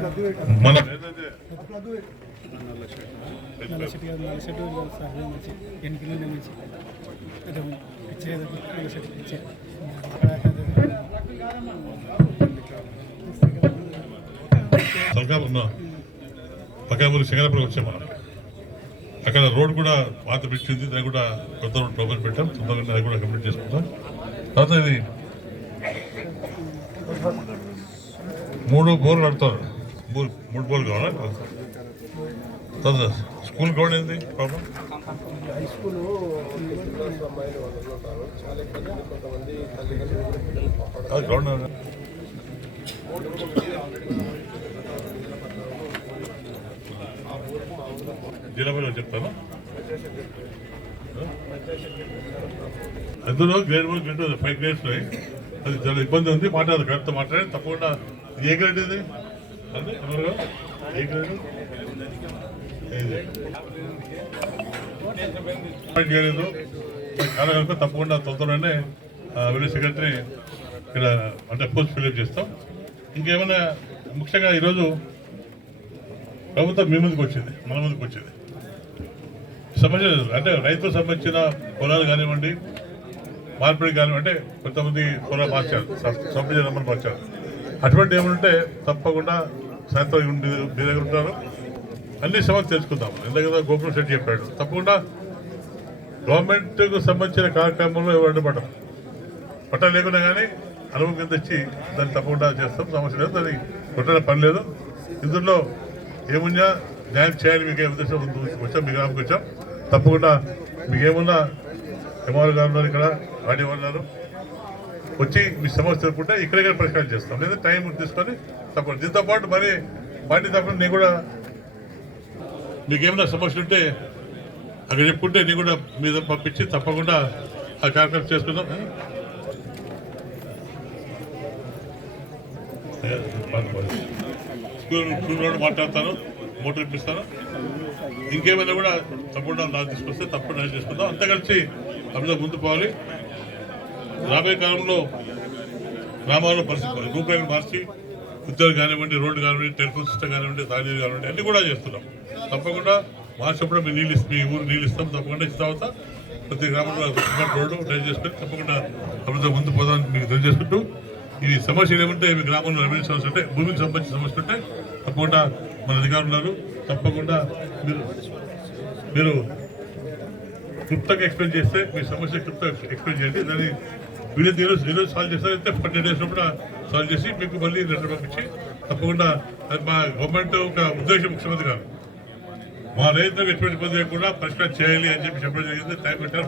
మన పక్కాపూర్ శంకరాపురం వచ్చాం మనం. అక్కడ రోడ్ కూడా పాత బ్రిడ్జ్ ఉంది, దాన్ని కూడా కొత్త రోడ్ ప్రపోజ్ పెట్టాం. తొందరగా అది కూడా కంప్లీట్ చేసుకుంటాం. తర్వాత ఇది 3 బోర్లు కడతారు. 3 బోర్లు కావాలా? తర్వాత స్కూల్ గ్రౌండ్ ఏంది ప్రాబ్లం? గ్రౌండ్ జిల్లాలో చెప్తాను. అందులో గ్రేడ్ 1 గ్రేడ్ 2 5 గ్రేడ్స్ అది చాలా ఇబ్బంది ఉంది. మాట్లాడదు కరెక్ట్తో మాట్లాడి తప్పకుండా. ఏ గ్రేడ్ ఇది? అదే ఎవరు ఏ గ్రేడ్ చేయలేదు కనుక తప్పకుండా తొందరగానే విలేజ్ సెక్రటరీ ఇక్కడ అంటే పోస్ట్ ఫిల్అప్ చేస్తాం. ఇంకేమైనా ముఖ్యంగా ఈరోజు ప్రభుత్వం మీ ముందుకు వచ్చింది, మన ముందుకు వచ్చింది. సమస్య అంటే రైతులకు సంబంధించిన పొలాలు కానివ్వండి, మార్పిడి కానివ్వండి, కొంతమంది పొలాలు మార్చారు, సబ్సిడీ నెంబర్ మార్చారు. అటువంటి ఏమంటే తప్పకుండా సాయంత్రం మీ దగ్గర ఉంటారు. అన్ని సమస్యలు తెలుసుకుందాం. ఎందుకంటే గోపురం సెట్ చెప్పాడు. తప్పకుండా గవర్నమెంట్కు సంబంధించిన కార్యక్రమంలో ఎవరు పట్ట లేకున్నా కానీ అనుభవం కింద ఇచ్చి దాన్ని తప్పకుండా చేస్తాం. సమస్య లేదు, దాన్ని కొట్టడం పని లేదు. ఇందులో ఏమున్నా న్యాయం చేయాలి. మీకు ఏ ఉద్దేశం వచ్చాం, మీ గ్రామంకి వచ్చాం. తప్పకుండా మీకేమున్నా ఎంఆర్ గారు ఉన్నారు, ఇక్కడ ఆడియో ఉన్నారు, వచ్చి మీ సమస్య తెలుపుకుంటే ఇక్కడిక్కడ పరిష్కారం చేస్తాం. లేదా టైం తీసుకొని తప్పకుండా. దీంతో పాటు మరి పార్టీ తప్పకుండా నేను కూడా మీకేమైనా సమస్యలు ఉంటే అక్కడ చెప్పుకుంటే నేను కూడా మీద పంపించి తప్పకుండా ఆ కార్యక్రమం చేసుకుందాం. స్కూల్ మాట్లాడతాను, మోటార్ ఇప్పిస్తాను. ఇంకేమైనా కూడా తప్పకుండా నాకు తీసుకొస్తే తప్పకుండా చేసుకుందాం. అంతా కలిసి అందులో ముందు పోవాలి. రాబోయే కాలంలో గ్రామాల్లో పరిస్థితి రూపాయలు మార్చి ఉద్యోగం కానివ్వండి, రోడ్డు కానివ్వండి, టెలిఫోన్ సిస్టమ్ కానివ్వండి, తాగనీరు కానివ్వండి, అన్నీ కూడా చేస్తున్నాం. తప్పకుండా మార్చినప్పుడు మీ మీ ఊరు నీళ్ళు ఇస్తాం. తప్పకుండా ఇచ్చిన తర్వాత ప్రతి గ్రామంలో రోడ్డు ట్రై చేసుకొని తప్పకుండా అభివృద్ధి ముందు పోదామని మీకు తెలియజేసుకుంటూ, ఈ సమస్యలు ఏమంటే మీ గ్రామంలో రెవెన్యూ సమస్య ఉంటే, భూమికి సంబంధించిన సమస్యలు ఉంటే తప్పకుండా మన అధికారులు ఉన్నారు. తప్పకుండా మీరు క్లుప్తంగా ఎక్స్ప్లెయిన్ చేస్తే మీ సమస్య క్లుప్తంగా ఎక్స్ప్లెయిన్ చేయండి. దాన్ని వీళ్ళది ఈరోజు సాల్వ్ చేస్తారంటే 40 days కూడా సాల్వ్ చేసి మీకు మళ్ళీ లెటర్ పంపించి తప్పకుండా అది మా గవర్నమెంట్ ఒక ఉద్దేశం. ముఖ్యమంత్రి గారు మా రైతులకు ఎటువంటి ఇబ్బంది లేకుండా పరిష్కారం చేయాలి అని చెప్పి చెప్పడం జరిగింది. టైం పెట్టారు.